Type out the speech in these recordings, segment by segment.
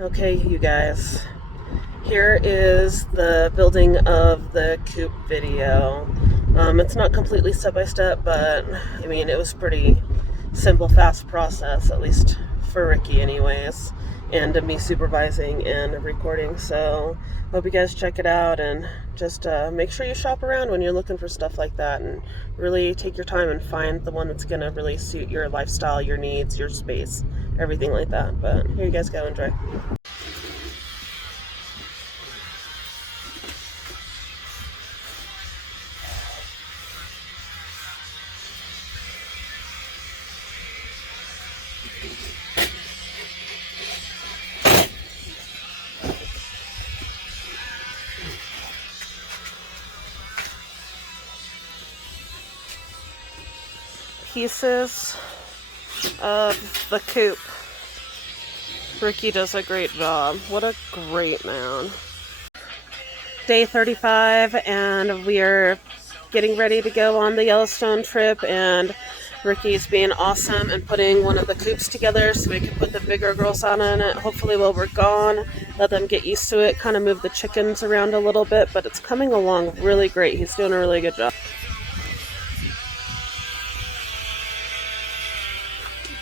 Okay, you guys, here is the building of the Coop video. It's not completely step by step, but I mean, it was pretty simple, fast process, at least for Ricky, anyways, and me supervising and recording. So, hope you guys check it out and just make sure you shop around when you're looking for stuff like that and really take your time and find the one that's going to really suit your lifestyle, your needs, your space, everything like that. But here you guys go, enjoy. Pieces of the Coop. Ricky does a great job. What a great man. Day 35, and we are getting ready to go on the Yellowstone trip, and Ricky's being awesome and putting one of the coops together so we can put the bigger girls on in it. Hopefully while we're gone, let them get used to it, kind of move the chickens around a little bit, but it's coming along really great. He's doing a really good job.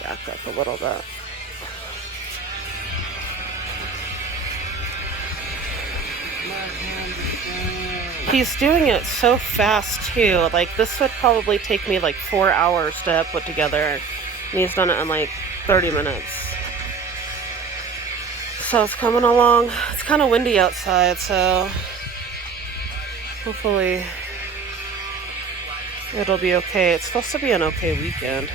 Back up a little bit. He's doing it so fast too. Like, this would probably take me like 4 hours to put together, and he's done it in like 30 minutes. So it's coming along. It's kind of windy outside, so hopefully it'll be okay. It's supposed to be an okay weekend.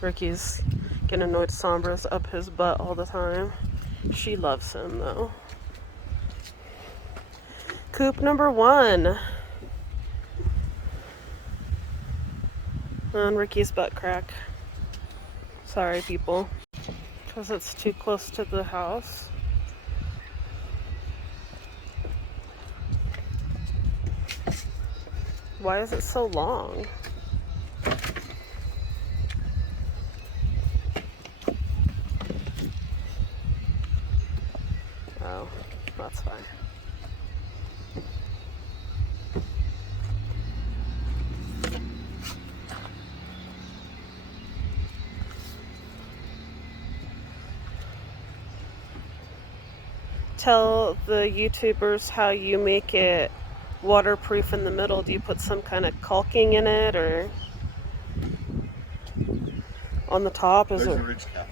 Ricky's getting annoyed Sombra's up his butt all the time. She loves him though. Coop number 1. On Ricky's butt crack. Sorry, people. Because it's too close to the house. Why is it so long? Oh, that's fine. Tell the YouTubers how you make it waterproof in the middle. Do you put some kind of caulking in it, or on the top? Is There's it a ridge cap.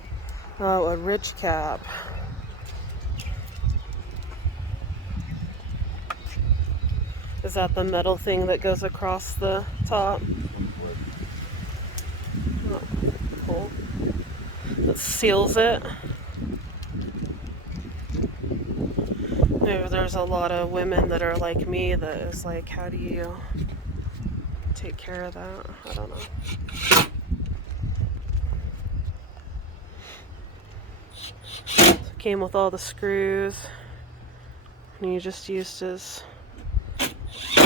Oh, a ridge cap. Is that the metal thing that goes across the top? Oh, cool. That seals it. Maybe there's a lot of women that are like me that is like, how do you take care of that? I don't know. So it came with all the screws, and he just used his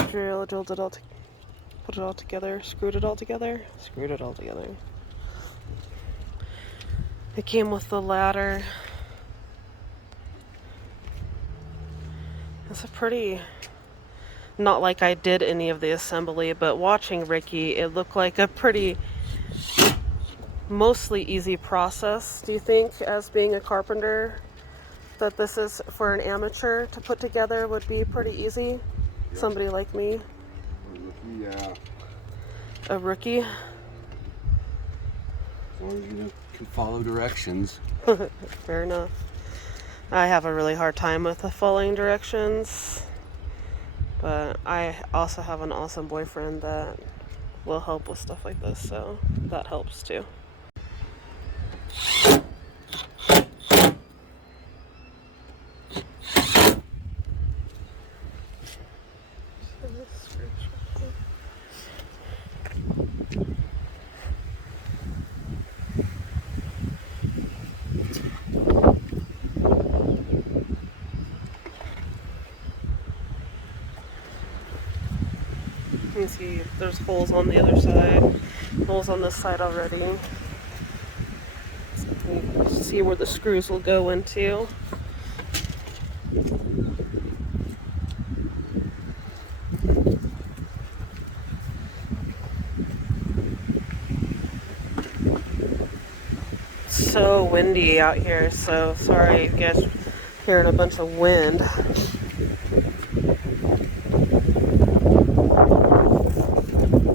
drill, drilled it all, put it all together, screwed it all together, screwed it all together. It came with the ladder. It's a pretty, not like I did any of the assembly, but watching Ricky, it looked like a pretty mostly easy process. Do you think, as being a carpenter, that this is for an amateur to put together would be pretty easy? Yep. Somebody like me? Yeah. A rookie? As long as you can follow directions. Fair enough. I have a really hard time with the following directions. But I also have an awesome boyfriend that will help with stuff like this, so that helps too. You can see there's holes on the other side, holes on this side already. You can see where the screws will go into. It's so windy out here, so sorry you guys hearing a bunch of wind.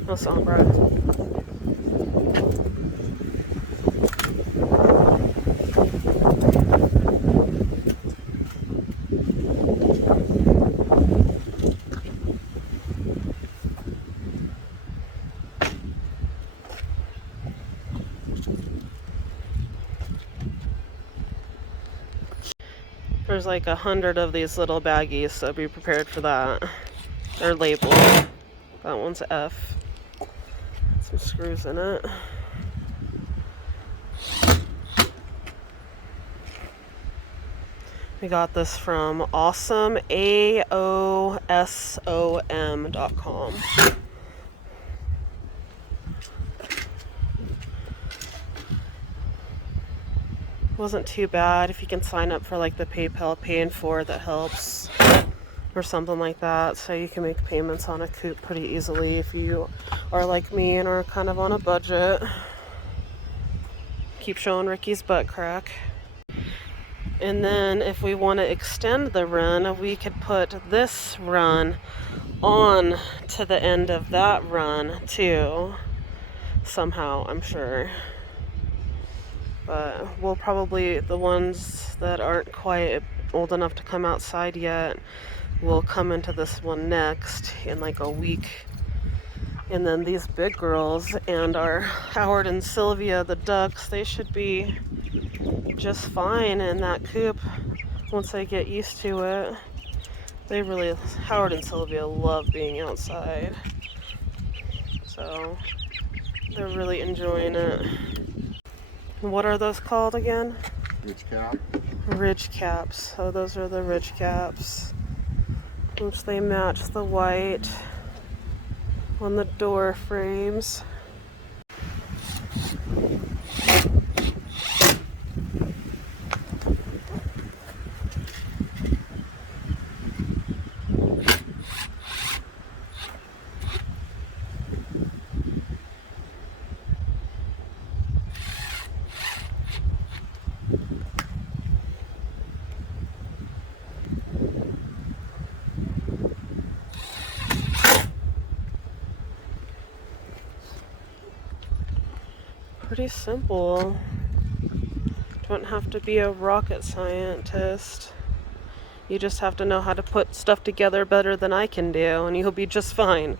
No sound, bro. There's like 100 of these little baggies, so be prepared for that. They're labeled. That one's F. Some screws in it. We got this from Aosom, Aosom.com. Wasn't too bad. If you can sign up for like the PayPal Pay in 4, that helps, or something like that, so you can make payments on a Coop pretty easily if you are like me and are kind of on a budget. Keep showing Ricky's butt crack. And then if we want to extend the run, we could put this run on to the end of that run too, somehow, I'm sure. But we'll probably, the ones that aren't quite old enough to come outside yet, will come into this one next in like a week. And then these big girls and our Howard and Sylvia, the ducks, they should be just fine in that coop once they get used to it. They really, Howard and Sylvia love being outside. So they're really enjoying it. What are those called again? Ridge cap. Ridge caps. So those are the ridge caps, which they match the white on the door frames. Pretty simple. Don't have to be a rocket scientist. You just have to know how to put stuff together better than I can do, and you'll be just fine.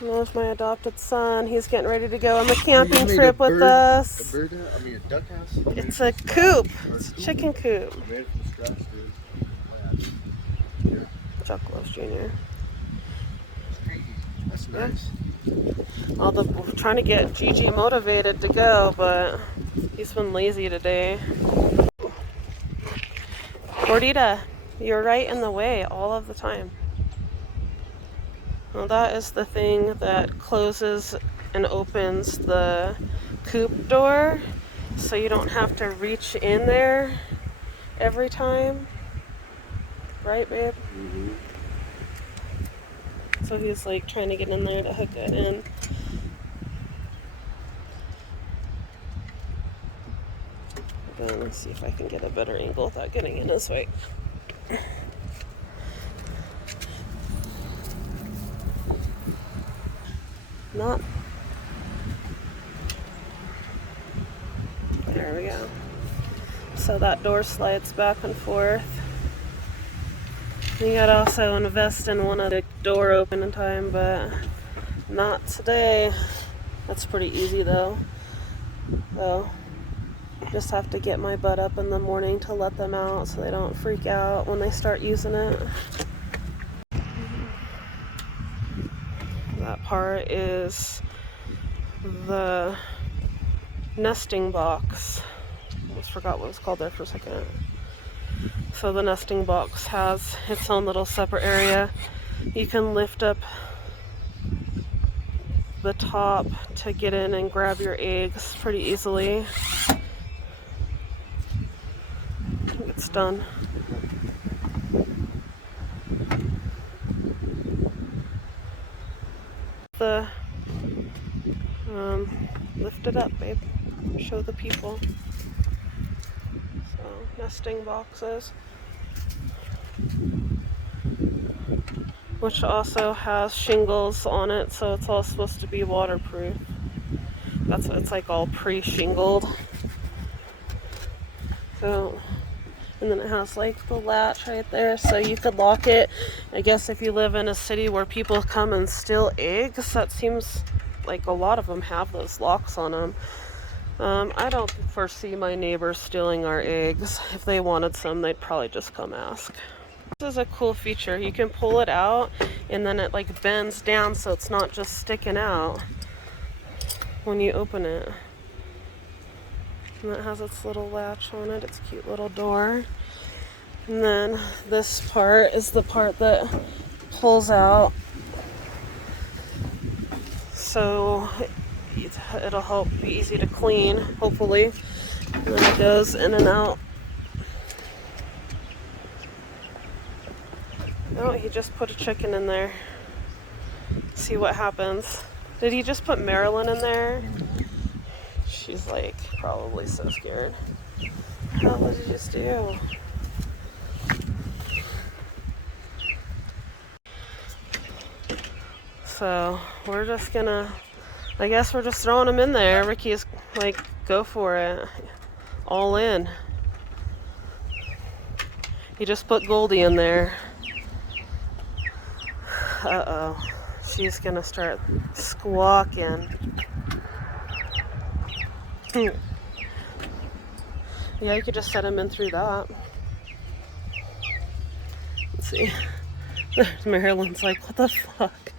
There's my adopted son. He's getting ready to go on the camping trip with us. A duck house? It's a coop. It's a chicken coop. Made it from scratch, dude. Chuck loves Junior. That's nice. We're trying to get Gigi motivated to go, but he's been lazy today. Gordita, you're right in the way all of the time. Well, that is the thing that closes and opens the coop door, so you don't have to reach in there every time. Right, babe? Mm-hmm. So he's like trying to get in there to hook it in. Then let's see if I can get a better angle without getting in his way. Not. There we go. So that door slides back and forth. You gotta also invest in one of the door opening time, but not today. That's pretty easy though. So just have to get my butt up in the morning to let them out so they don't freak out when they start using it. That part is the nesting box. Almost forgot what it's called there for a second. So the nesting box has its own little separate area. You can lift up the top to get in and grab your eggs pretty easily. I think it's done. Lift it up, babe. Show the people. So, nesting boxes. Which also has shingles on it, so it's all supposed to be waterproof. That's what it's like, all pre-shingled. So, and then it has like the latch right there, so you could lock it. I guess if you live in a city where people come and steal eggs, that seems like a lot of them have those locks on them. I don't foresee my neighbors stealing our eggs. If they wanted some, they'd probably just come ask. This is a cool feature. You can pull it out and then it like bends down so it's not just sticking out when you open it. And it has its little latch on it, its cute little door. And then this part is the part that pulls out. So it'll help be easy to clean, hopefully. And then it goes in and out. Oh, he just put a chicken in there. See what happens. Did he just put Marilyn in there? She's like probably so scared. What did he just do? So we're just gonna, I guess we're just throwing him in there. Ricky's like, go for it. All in. He just put Goldie in there. Uh-oh. She's gonna start squawking. Yeah, you could just set him in through that. Let's see. There's Marilyn's like, what the fuck?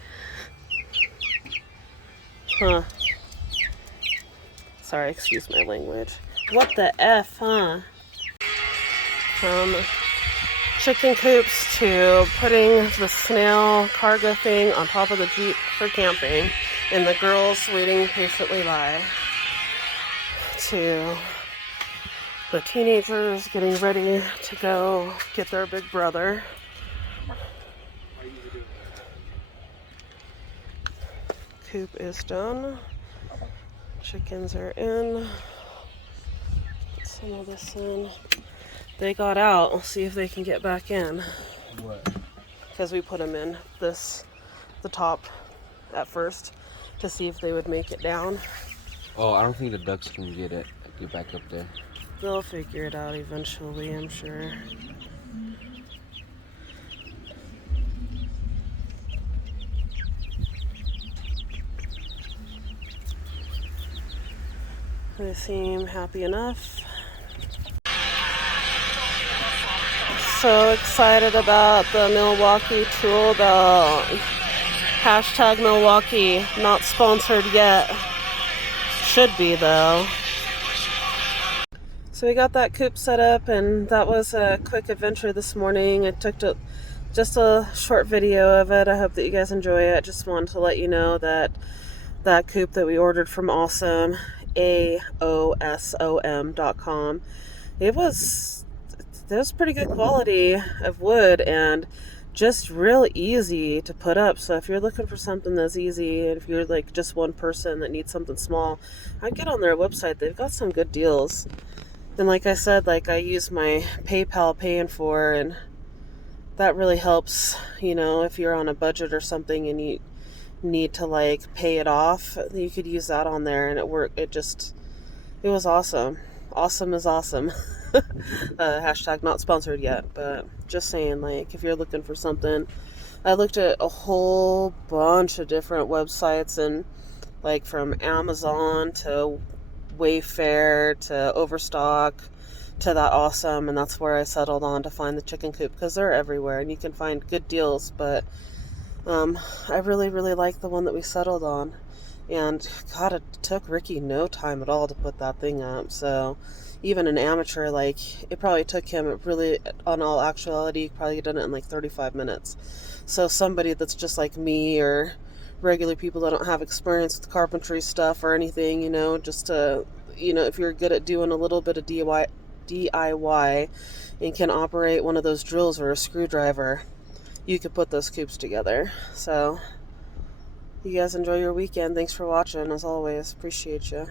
Huh. Sorry, excuse my language. What the F, huh? From chicken coops to putting the snail cargo thing on top of the Jeep for camping, and the girls waiting patiently by, to the teenagers getting ready to go get their big brother. Coop is done. Chickens are in. Put some of this in. They got out. We'll see if they can get back in. What? Because we put them in the top at first to see if they would make it down. Oh, I don't think the ducks can get back up there. They'll figure it out eventually, I'm sure. They seem happy enough. So excited about the Milwaukee tool belt. Hashtag Milwaukee, not sponsored yet. Should be though. So we got that coop set up, and that was a quick adventure this morning. I took just a short video of it. I hope that you guys enjoy it. Just wanted to let you know that that coop that we ordered from Aosom, Aosom.com, it was pretty good quality of wood and just real easy to put up. So if you're looking for something that's easy, and if you're like just one person that needs something small, I'd get on their website. They've got some good deals. And like I said, like I use my PayPal paying for, and that really helps, you know, if you're on a budget or something and you need to like pay it off, you could use that on there and it worked. It was awesome. Awesome is awesome. Hashtag not sponsored yet, but just saying, like, if you're looking for something, I looked at a whole bunch of different websites, and like from Amazon to Wayfair to Overstock to that Aosom, and that's where I settled on to find the chicken coop, because they're everywhere and you can find good deals. But I really, really like the one that we settled on. And God, it took Ricky no time at all to put that thing up. So even an amateur, like, it probably took him, really, on all actuality, probably done it in like 35 minutes. So somebody that's just like me, or regular people that don't have experience with carpentry stuff or anything, just to, if you're good at doing a little bit of DIY and can operate one of those drills or a screwdriver, you could put those coops together. So you guys enjoy your weekend. Thanks for watching, as always. Appreciate you.